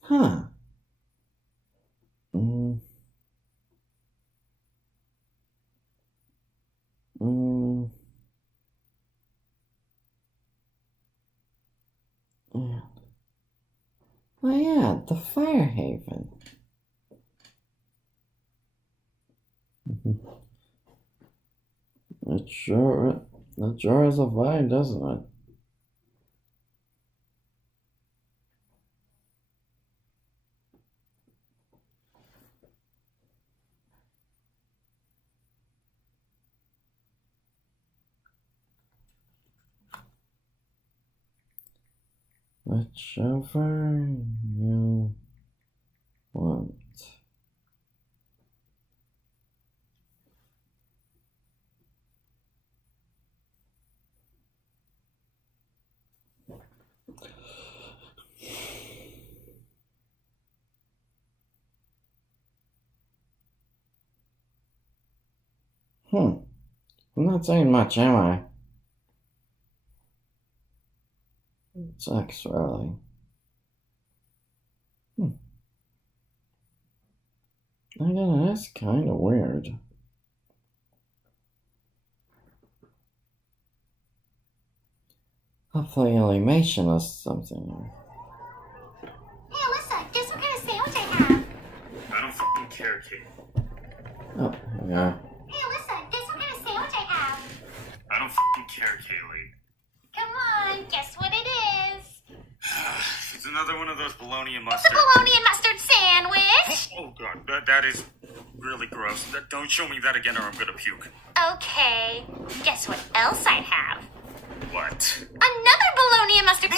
Huh. Yeah. Oh yeah, the Fire Haven. It sure is a vibe, doesn't it? Whichever you want. I'm not saying much, am I? Sucks, really. I guess that's kind of weird. Hopefully animation or something. Hey, Alyssa, guess what kind of sandwich I have? I don't fucking care, Kate. Oh, yeah. Hey, Alyssa, guess what kind of sandwich I have? I don't fucking care, Kaylee. Come on, guess what it is? It's another one of those bologna and It's mustard. a bologna and mustard sandwich! Oh god, that is really gross. Don't show me that again or I'm gonna puke. Okay, guess what else I have? What? Another bologna and mustard.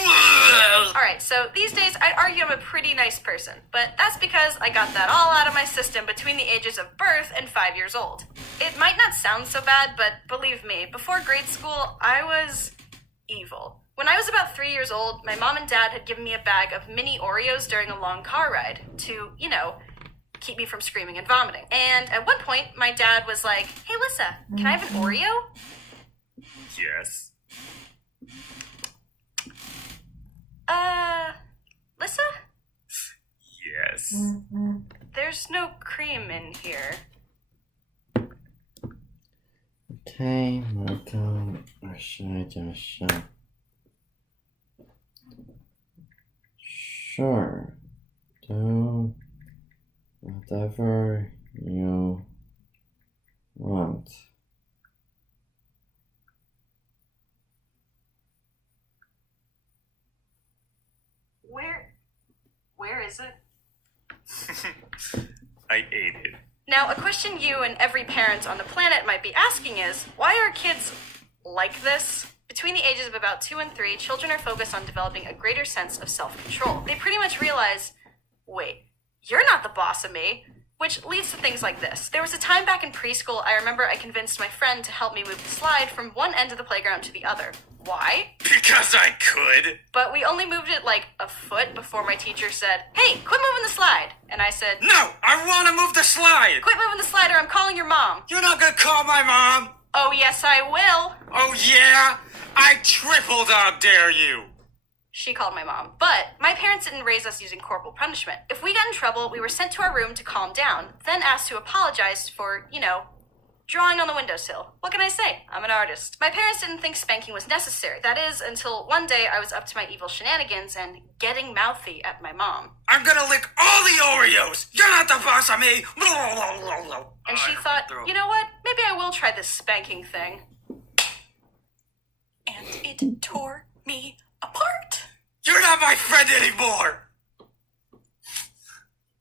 Alright, so these days I'd argue I'm a pretty nice person, but that's because I got that all out of my system between the ages of birth and 5 years old. It might not sound so bad, but believe me, before grade school, I was evil. When I was about 3 years old, my mom and dad had given me a bag of mini Oreos during a long car ride to, keep me from screaming and vomiting. And at one point, my dad was like, "Hey, Lissa, can I have an Oreo?" Yes. Lissa? Yes. There's no cream in here. Okay, welcome. Or should I just show? Sure. Do whatever you want. Where is it? I ate it. Now, a question you and every parent on the planet might be asking is, why are kids like this? Between the ages of about 2 and 3, children are focused on developing a greater sense of self-control. They pretty much realize, wait, you're not the boss of me, which leads to things like this. There was a time back in preschool, I remember I convinced my friend to help me move the slide from one end of the playground to the other. Why? Because I could. But we only moved it like a foot before my teacher said, hey, quit moving the slide. And I said, No, I want to move the slide. Quit moving the slide or I'm calling your mom. You're not going to call my mom. Oh, yes, I will. Oh, yeah? I triple dog dare you. She called my mom. But my parents didn't raise us using corporal punishment. If we got in trouble, we were sent to our room to calm down, then asked to apologize for, drawing on the windowsill. What can I say? I'm an artist. My parents didn't think spanking was necessary. That is, until one day I was up to my evil shenanigans and getting mouthy at my mom. I'm gonna lick all the Oreos. You're not the boss of me. And she thought, you know what? Maybe I will try this spanking thing. And it tore me apart. You're not my friend anymore.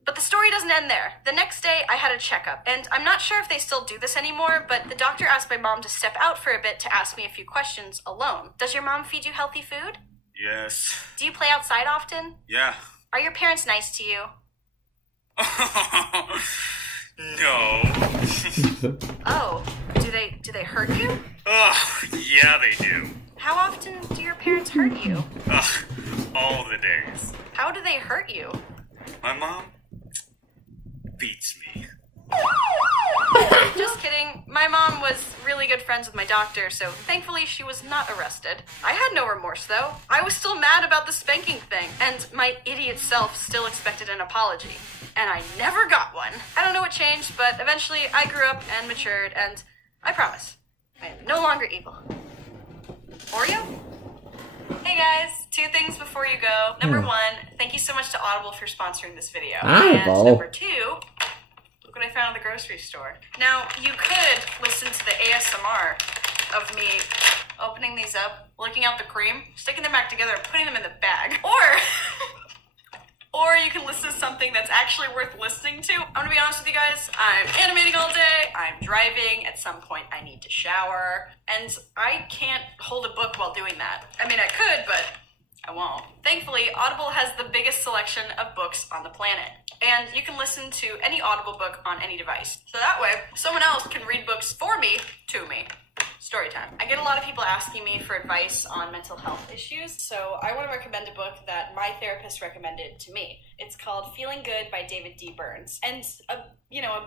But the story doesn't end there. The next day, I had a checkup, and I'm not sure if they still do this anymore, but the doctor asked my mom to step out for a bit to ask me a few questions alone. Does your mom feed you healthy food? Yes. Do you play outside often? Yeah. Are your parents nice to you? No. Oh, do they hurt you? Oh, yeah, they do. How often do your parents hurt you? Ugh, all the days. How do they hurt you? My mom beats me. Just kidding. My mom was really good friends with my doctor, so thankfully she was not arrested. I had no remorse, though. I was still mad about the spanking thing, and my idiot self still expected an apology. And I never got one. I don't know what changed, but eventually I grew up and matured, and I promise, I am no longer evil. Oreo? Hey guys, 2 things before you go. Number 1, thank you so much to Audible for sponsoring this video. Audible? And number 2, look what I found at the grocery store. Now, you could listen to the ASMR of me opening these up, licking out the cream, sticking them back together, and putting them in the bag. Or you can listen to something that's actually worth listening to. I'm gonna be honest with you guys, I'm animating all day, I'm driving, at some point I need to shower, and I can't hold a book while doing that. I mean, I could, but I won't. Thankfully, Audible has the biggest selection of books on the planet, and you can listen to any Audible book on any device. So that way, someone else can read books for me, to me. Story time. I get a lot of people asking me for advice on mental health issues, so I want to recommend a book that my therapist recommended to me. It's called Feeling Good by David D. Burns. And a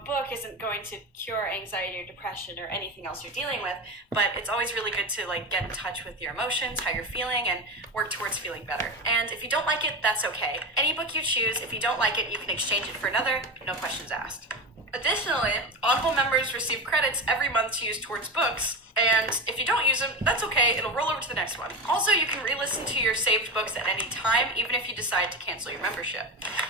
book isn't going to cure anxiety or depression or anything else you're dealing with, but it's always really good to get in touch with your emotions, how you're feeling, and work towards feeling better. And if you don't like it, that's okay. Any book you choose, if you don't like it, you can exchange it for another, no questions asked. Additionally, Audible members receive credits every month to use towards books, and if you don't use them, that's okay, it'll roll over to the next one. Also, you can re-listen to your saved books at any time, even if you decide to cancel your membership.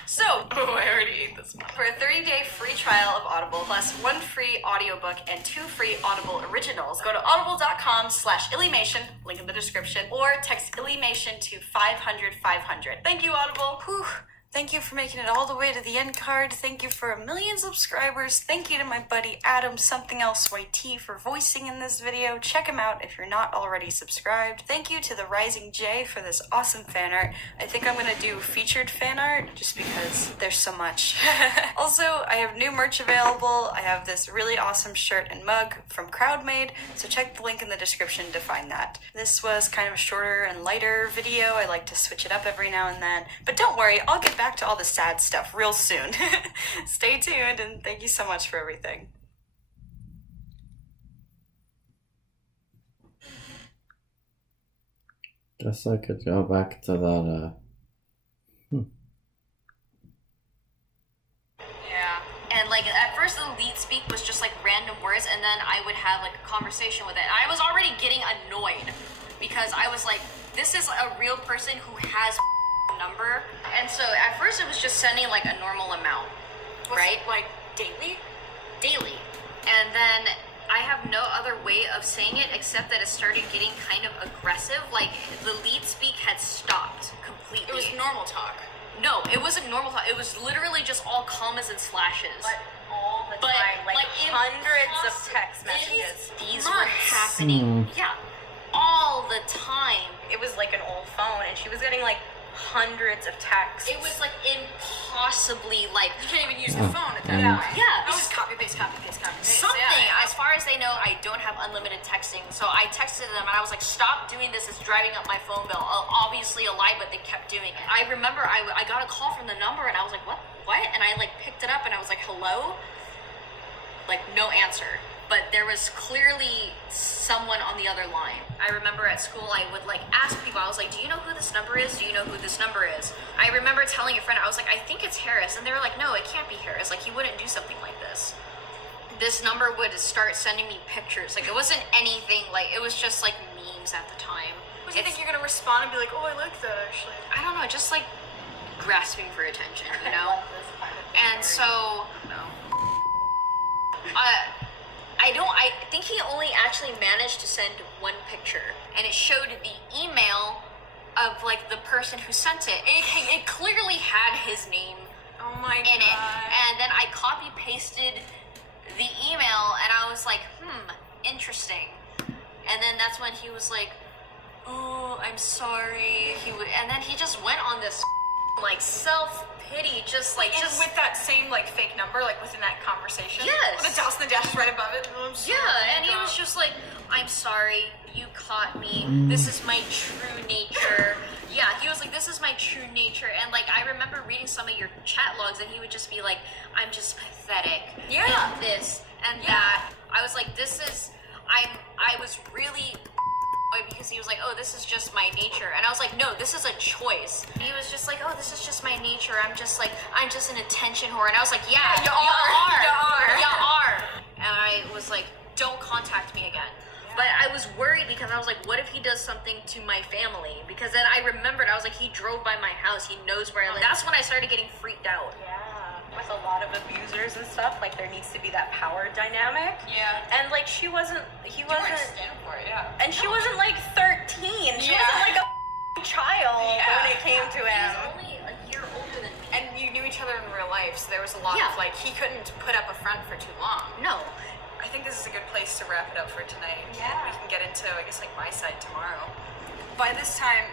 So, I already ate this one. For a 30-day free trial of Audible, plus 1 free audiobook and 2 free Audible originals, go to audible.com/Illymation, link in the description, or text Illymation to 500-500. Thank you, Audible. Whew. Thank you for making it all the way to the end card. Thank you for 1 million subscribers. Thank you to my buddy Adam Something Else YT for voicing in this video. Check him out if you're not already subscribed. Thank you to the Rising J for this awesome fan art. I think I'm gonna do featured fan art just because there's so much. Also, I have new merch available. I have this really awesome shirt and mug from CrowdMade, so check the link in the description to find that. This was kind of a shorter and lighter video. I like to switch it up every now and then, but don't worry, I'll get back to all the sad stuff real soon. Stay tuned, and thank you so much for everything. Guess I could go back to that, and then I would have like a conversation with it. I was already getting annoyed because I was like, this is a real person who has number. And so at first it was just sending like a normal amount, right? Like daily? Daily. And then I have no other way of saying it except that it started getting kind of aggressive. Like the lead speak had stopped completely. It was normal talk. No, it wasn't normal talk. It was literally just all commas and slashes. But all the time, like hundreds of text messages. These were happening. Yeah, all the time. It was like an old phone, and she was getting like hundreds of texts. It was like impossibly like you can't even use the phone at that point. Yeah, it was just copy paste, copy paste, copy paste. Something. Yeah. As far as they know, I don't have unlimited texting, so I texted them and I was like, "Stop doing this! It's driving up my phone bill." Obviously a lie, but they kept doing it. I remember I got a call from the number and I was like, "What? What?" And I like picked it up and I was like, "Hello?" Like no answer. But there was clearly someone on the other line. I remember at school I would like ask people, I was like, do you know who this number is? Do you know who this number is? I remember telling a friend, I was like, I think it's Harris. And they were like, no, it can't be Harris. Like, he wouldn't do something like this. This number would start sending me pictures. Like, it wasn't anything, like, it was just like memes at the time. What do you think you're gonna respond and be like, oh, I like that actually? I don't know, just like grasping for attention, you know? And so, I think he only actually managed to send one picture, and it showed the email of like the person who sent it. It clearly had his name in it, and then I copy pasted the email, and I was like, interesting. And then that's when he was like, oh, I'm sorry. And then he just went on this like self-pity, just with that same like fake number, like within that conversation. Yes. With the dots and the dashes right above it. Yeah, and he was just like, I'm sorry, you caught me. This is my true nature. Yeah, he was like, this is my true nature. And like, I remember reading some of your chat logs, and he would just be like, I'm just pathetic. Yeah. And this and that. I was like, I was really because he was like, oh, this is just my nature. And I was like, no, this is a choice. And he was just like, oh, this is just my nature. I'm just an attention whore. And I was like, yeah, you are. And I was like, don't contact me again. But I was worried because I was like, what if he does something to my family? Because then I remembered, I was like, he drove by my house. He knows where I live. That's when I started getting freaked out. Yeah. With a lot of abusers and stuff, like there needs to be that power dynamic. Yeah. And like he wasn't stand for it, yeah. And she wasn't like 13. She wasn't like a child when it came to him. He's only a year older than me. And you knew each other in real life, so there was a lot of like, he couldn't put up a front for too long. No. I think this is a good place to wrap it up for tonight. Yeah. And we can get into, I guess, like my side tomorrow. By this time,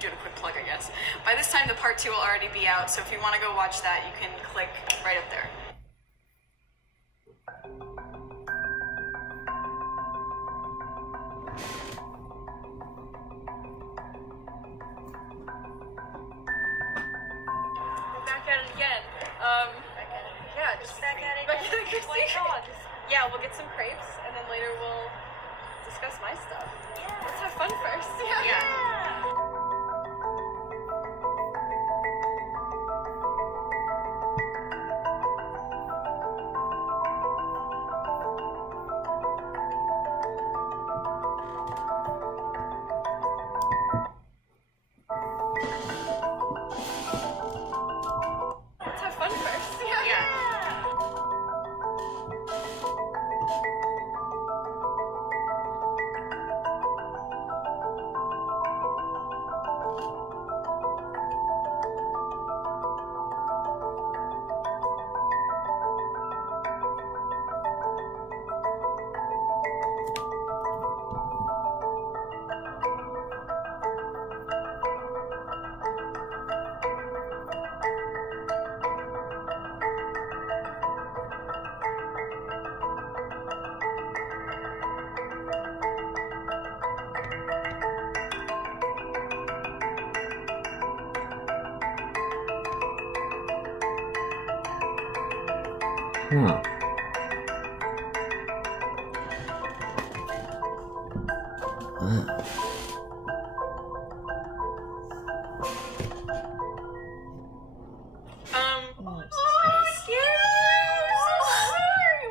doing a quick plug, I guess. By this time, the part 2 will already be out, so if you want to go watch that, you can click right up there. We're back at it again. Yeah, just back at it. Back at it, Christy. Yeah, we'll get some crepes, and then later we'll discuss my stuff. Yeah. Let's have fun first. Yeah. Let's have fun first. Yeah.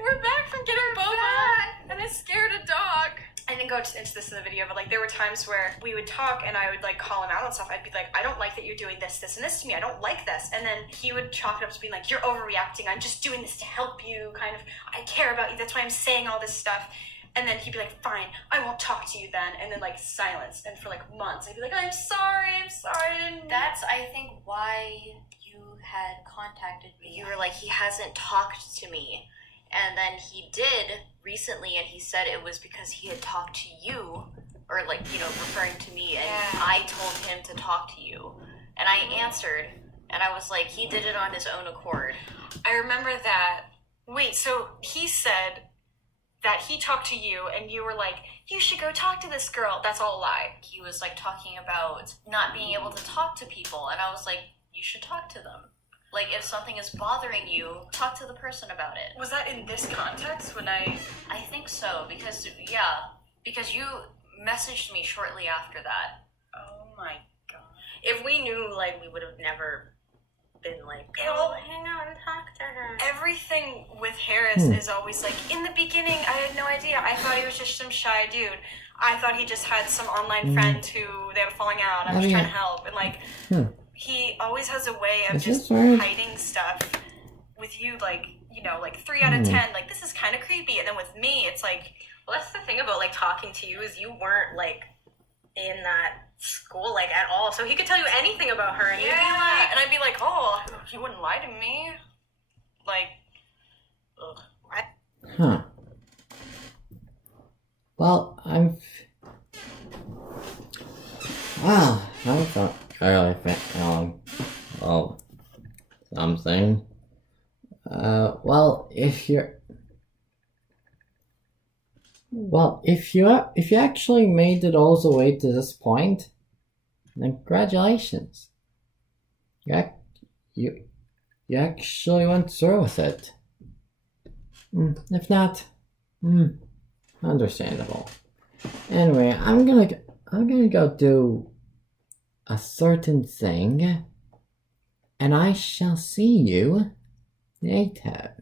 We're back from getting boba. didn't go into this in the video, but like there were times where we would talk and I would like call him out on stuff. I'd be like, I don't like that you're doing this, this, and this to me. I don't like this. And then he would chalk it up to being like, you're overreacting. I'm just doing this to help you. Kind of, I care about you. That's why I'm saying all this stuff. And then he'd be like, fine, I won't talk to you then. And then like silence. And for like months, I'd be like, I'm sorry. That's, I think, why you had contacted me. You were like, he hasn't talked to me. And then he did recently, and he said it was because he had talked to you, or like, you know, referring to me, and I told him to talk to you. And I answered, and I was like, he did it on his own accord. I remember that. Wait, so he said that he talked to you, and you were like, you should go talk to this girl. That's all a lie. He was like talking about not being able to talk to people, and I was like, you should talk to them. Like, if something is bothering you, talk to the person about it. Was that in this context when I think so, because you messaged me shortly after that. Oh my god. If we knew, like, we would have never been like, oh, hang out and talk to her. Everything with Harris is always like, in the beginning, I had no idea. I thought he was just some shy dude. I thought he just had some online friend who they had a falling out. I was trying to help. And like, he always has a way of just hiding stuff with you, like, you know, like 3 out of 10, like, this is kind of creepy. And then with me, it's like, well, that's the thing about, like, talking to you is you weren't, like, in that school, like, at all. So he could tell you anything about her, and you'd be like, and I'd be like, oh, you wouldn't lie to me. Like, ugh. Huh. Well, I thought earlier something. Well, if you actually made it all the way to this point, then congratulations. You actually went through with it. If not, understandable. Anyway, I'm gonna go do a certain thing, and I shall see you later.